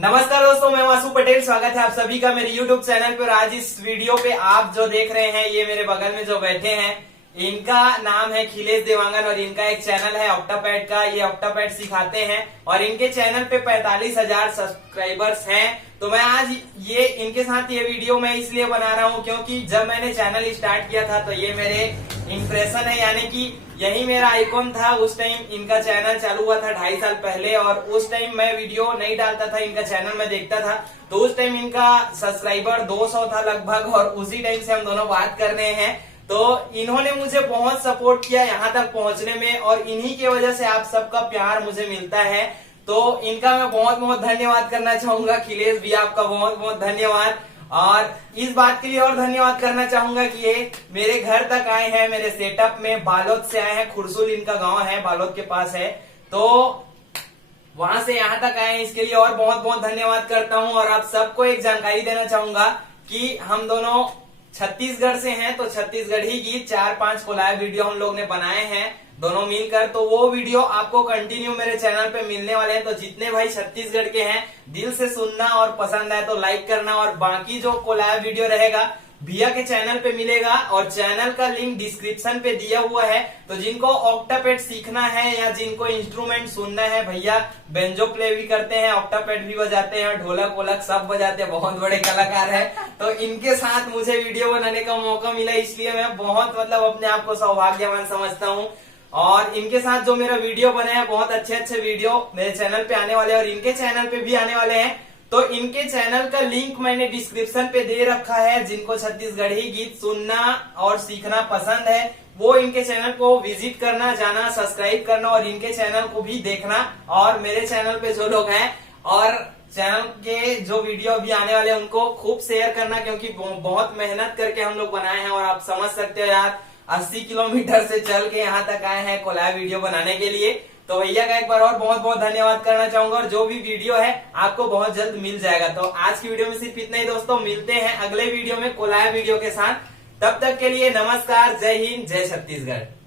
नमस्कार दोस्तों, मैं वासु पटेल। स्वागत है आप सभी का मेरे YouTube चैनल पर। आज इस वीडियो पे आप जो देख रहे हैं, ये मेरे बगल में जो बैठे हैं, इनका नाम है खिलेश देवांगन और इनका एक चैनल है ऑक्टापैड का। ये ऑक्टापैड सिखाते हैं और इनके चैनल पे 45,000 सब्सक्राइबर्स हैं। तो मैं आज ये इनके साथ ये वीडियो मैं इसलिए बना रहा हूँ क्योंकि जब मैंने चैनल स्टार्ट किया था तो ये मेरे इम्प्रेशन है, यानी कि यही मेरा आइकॉन था। उस टाइम इनका चैनल चालू हुआ था 2.5 साल पहले और उस टाइम मैं वीडियो नहीं डालता था, इनका चैनल मैं देखता था। तो उस टाइम इनका सब्सक्राइबर 200 था लगभग और उसी टाइम से हम दोनों बात कर रहे हैं। तो इन्होंने मुझे बहुत सपोर्ट किया यहाँ तक पहुंचने में और इन्हीं की वजह से आप सबका प्यार मुझे मिलता है। तो इनका मैं बहुत बहुत धन्यवाद करना चाहूंगा। खिलेश भी आपका बहुत बहुत धन्यवाद। और इस बात के लिए और धन्यवाद करना चाहूंगा कि ये मेरे घर तक आए हैं, मेरे सेटअप में। बालोद से आए हैं, खुरसुल इनका गांव है, बालोद के पास है। तो वहां से यहाँ तक आए हैं, इसके लिए और बहुत बहुत धन्यवाद करता हूँ। और आप सबको एक जानकारी देना चाहूंगा कि हम दोनों छत्तीसगढ़ से हैं, तो छत्तीसगढ़ी की 4-5 कोलैब वीडियो हम लोग ने बनाए हैं दोनों मिलकर। तो वो वीडियो आपको कंटिन्यू मेरे चैनल पे मिलने वाले हैं। तो जितने भाई छत्तीसगढ़ के हैं, दिल से सुनना और पसंद आए तो लाइक करना। और बाकी जो कोलैब वीडियो रहेगा भैया के चैनल पे मिलेगा और चैनल का लिंक डिस्क्रिप्शन पे दिया हुआ है। तो जिनको ऑक्टापैड सीखना है या जिनको इंस्ट्रूमेंट सुनना है, भैया बेंजो प्ले भी करते हैं, ऑक्टापैड भी बजाते हैं, ढोलक वोलक सब बजाते हैं, बहुत बड़े कलाकार है। तो इनके साथ मुझे वीडियो बनाने का मौका मिला, इसलिए मैं बहुत अपने आप को सौभाग्यवान समझता हूँ। और इनके साथ जो मेरा वीडियो बना है, बहुत अच्छे अच्छे वीडियो मेरे चैनल पे आने वाले हैं और इनके चैनल पे भी आने वाले हैं। तो इनके चैनल का लिंक मैंने डिस्क्रिप्शन पे दे रखा है। जिनको छत्तीसगढ़ी गीत सुनना और सीखना पसंद है, वो इनके चैनल को विजिट करना, जाना, सब्सक्राइब करना और इनके चैनल को भी देखना। और मेरे चैनल पे जो लोग हैं और चैनल के जो वीडियो भी आने वाले हैं, उनको खूब शेयर करना, क्योंकि बहुत मेहनत करके हम लोग बनाए हैं। और आप समझ सकते हो यार, 80 किलोमीटर से चल के यहाँ तक आए हैं कोलैब वीडियो बनाने के लिए। तो भैया का एक बार और बहुत बहुत धन्यवाद करना चाहूंगा। और जो भी वीडियो है आपको बहुत जल्द मिल जाएगा। तो आज की वीडियो में सिर्फ इतना ही दोस्तों, मिलते हैं अगले वीडियो में कोलैब वीडियो के साथ। तब तक के लिए नमस्कार, जय हिंद, जय छत्तीसगढ़।